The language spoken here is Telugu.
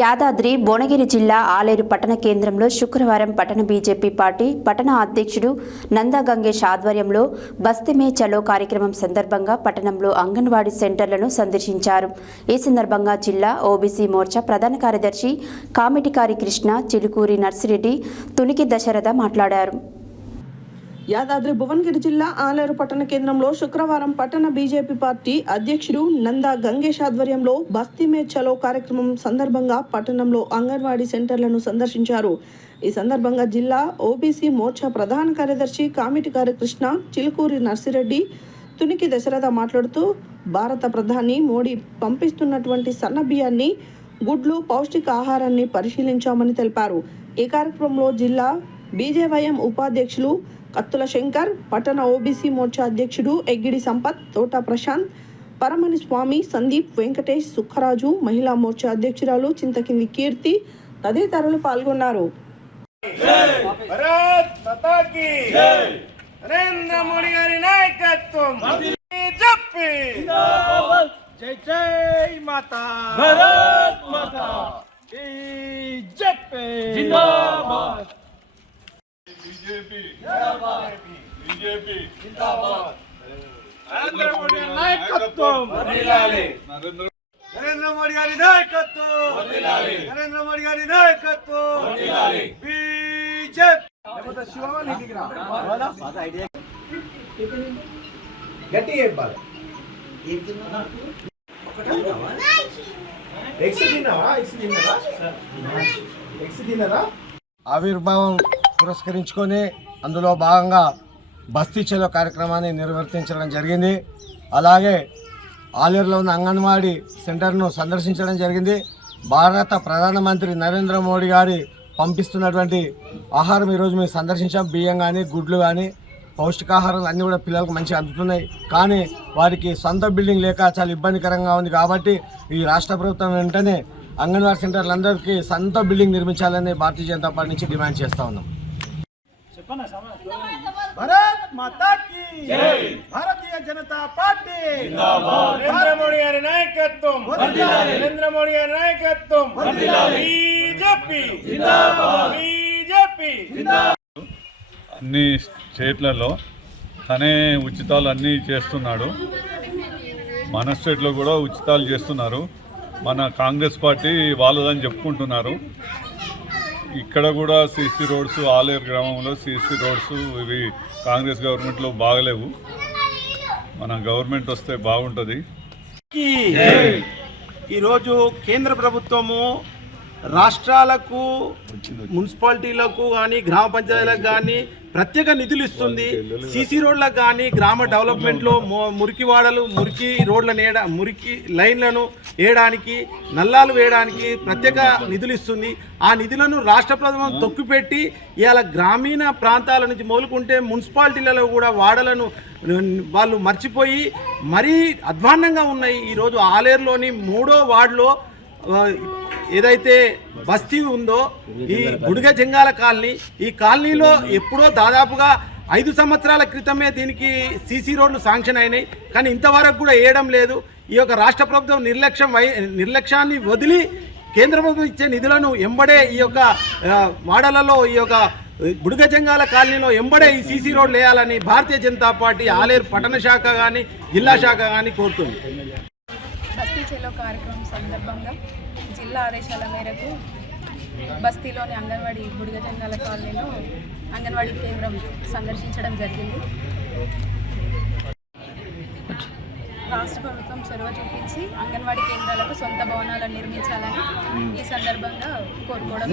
యాదాద్రి భువనగిరి జిల్లా ఆలేరు పట్టణ కేంద్రంలో శుక్రవారం పట్టణ బీజేపీ పార్టీ పట్టణ అధ్యక్షుడు నందా గంగేష్ ఆధ్వర్యంలో బస్తీ మే చలో కార్యక్రమం సందర్భంగా పట్టణంలో అంగన్వాడీ సెంటర్లను సందర్శించారు. ఈ సందర్భంగా జిల్లా ఓబీసీ మోర్చా ప్రధాన కార్యదర్శి కామిటికారి కృష్ణ, చిలుకూరి నర్సిరెడ్డి, తునికి దశరథ మాట్లాడారు. యాదాద్రి భువనగిరి జిల్లా ఆలేరు పట్టణ కేంద్రంలో శుక్రవారం పట్టణ బీజేపీ పార్టీ అధ్యక్షుడు నందా గంగేష్ ఆధ్వర్యంలో బస్తీ మే చలో కార్యక్రమం సందర్భంగా పట్టణంలో అంగన్వాడీ సెంటర్లను సందర్శించారు. ఈ సందర్భంగా జిల్లా ఓబీసీ మోర్చా ప్రధాన కార్యదర్శి కామిటికారి కృష్ణ, చిలుకూరి నర్సిరెడ్డి, తునికి దశరథ మాట్లాడుతూ భారత ప్రధాని మోడీ పంపిస్తున్నటువంటి సన్న బియ్యాన్ని, గుడ్లు, పౌష్టిక ఆహారాన్ని పరిశీలించామని తెలిపారు. ఈ కార్యక్రమంలో జిల్లా బీజేవైఎం ఉపాధ్యక్షులు కత్తుల శంకర్, పట్టణ ఓబీసీ మోర్చా అధ్యక్షుడు ఎగ్గిడి సంపత్, తోట ప్రశాంత్, పరమణి స్వామి, సందీప్, వెంకటేష్, సుఖరాజు, మహిళా మోర్చా అధ్యక్షురాలు చింతకింది కీర్తి తదితరులు పాల్గొన్నారు. बीजेपी जिंदाबाद, बीजेपी जिंदाबाद, नरेंद्र मोदी नायकत्व वर्धिल्लाली, नरेंद्र मोदी गारी नायकत्व वर्धिल्लाली, नरेंद्र मोदी गारी नायकत्व वर्धिल्लाली, बीजेपी लेకపోతే శివవాళ్ళ ఇంటికి రా వాడా బాగా ఐడియా గట్టి చెప్పాలి. ఏం తిన్నానా ఒకటే తిన్నావా? ఎక్స్ తిన్నారా ఆవిర్భావం పురస్కరించుకొని అందులో భాగంగా బస్తీ చలో కార్యక్రమాన్ని నిర్వర్తించడం జరిగింది. అలాగే ఆలేరులో ఉన్న అంగన్వాడీ సెంటర్ను సందర్శించడం జరిగింది. భారత ప్రధానమంత్రి నరేంద్ర మోడీ గారి పంపిస్తున్నటువంటి ఆహారం ఈరోజు మేము సందర్శించాం. బియ్యం కానీ, గుడ్లు కానీ, పౌష్టికాహారాలు అన్నీ కూడా పిల్లలకు మంచిగా అందుతున్నాయి. కానీ వారికి సొంత బిల్డింగ్ లేక చాలా ఇబ్బందికరంగా ఉంది. కాబట్టి ఈ రాష్ట్ర ప్రభుత్వం వెంటనే అంగన్వాడీ సెంటర్లందరికీ సొంత బిల్డింగ్ నిర్మించాలని భారతీయ జనతా పార్టీ నుంచి డిమాండ్ చేస్తూ ఉన్నాం. భారత్ మాతా కీ జై, భారతీయ జనతా పార్టీ జిందాబాద్, నరేంద్ర మోడీ గారి నాయకత్వం వర్ధిల్లాలి, నరేంద్ర మోడీ గారి నాయకత్వం వర్ధిల్లాలి, బీజేపీ జిందాబాద్, బీజేపీ జిందాబాద్. అన్ని స్టేట్లలో తనే ఉచితాలు అన్నీ చేస్తున్నాడు. మన స్టేట్లో కూడా ఉచితాలు చేస్తున్నారు. మన కాంగ్రెస్ పార్టీ వాళ్ళదని చెప్పుకుంటున్నారు. ఇక్కడ కూడా సీసీ రోడ్స్, ఆలేరు గ్రామంలో సీసీ రోడ్స్ ఇవి కాంగ్రెస్ గవర్నమెంట్లో బాగలేవు. మన గవర్నమెంట్ వస్తే బాగుంటుంది. ఈరోజు కేంద్ర ప్రభుత్వము రాష్ట్రాలకు, మున్సిపాలిటీలకు కానీ, గ్రామ పంచాయతీలకు కానీ ప్రత్యేక నిధులు ఇస్తుంది. సీసీ రోడ్లకు కానీ, గ్రామ డెవలప్మెంట్లో మురికి వాడలు, మురికి రోడ్లను మురికి లైన్లను వేయడానికి, నల్లాలు వేయడానికి ప్రత్యేక నిధులు ఇస్తుంది. ఆ నిధులను రాష్ట్ర ప్రభుత్వం తొక్కిపెట్టి ఇవాళ గ్రామీణ ప్రాంతాల నుంచి మొదలుకుంటే మున్సిపాలిటీలలో కూడా వాడలను వాళ్ళు మర్చిపోయి మరీ అధ్వాన్నంగా ఉన్నాయి. ఈరోజు ఆలేరులోని 3వ వార్డులో ఏదైతే బస్తీ ఉందో ఈ గుడిగ జంగాల కాలనీ, ఈ కాలనీలో ఎప్పుడో దాదాపుగా 5 సంవత్సరాల క్రితమే దీనికి సీసీ రోడ్లు శాంక్షన్ అయినాయి. కానీ ఇంతవరకు కూడా వేయడం లేదు. ఈ యొక్క రాష్ట్ర ప్రభుత్వం నిర్లక్ష్యాన్ని వదిలి కేంద్ర ప్రభుత్వం ఇచ్చే నిధులను ఎంబడే ఈ యొక్క వాడలలో, ఈ యొక్క గుడిగ జంగాల కాలనీలో ఎంబడే ఈ సీసీ రోడ్లు వేయాలని భారతీయ జనతా పార్టీ ఆలేరు పట్టణ శాఖ కానీ, జిల్లా శాఖ కానీ కోరుతుంది. బస్తీ చలో కార్యక్రమం సందర్భంగా జిల్లా ఆదేశాల మేరకు బస్తీలోని అంగన్వాడీ గుడిగ జంగాల కాలనీలో అంగన్వాడీ కేంద్రం సందర్శించడం జరిగింది. రాష్ట్ర ప్రభుత్వం చొరవ చూపించి అంగన్వాడీ కేంద్రాలకు సొంత భవనాలను నిర్మించాలని ఈ సందర్భంగా కోరుకోవడం.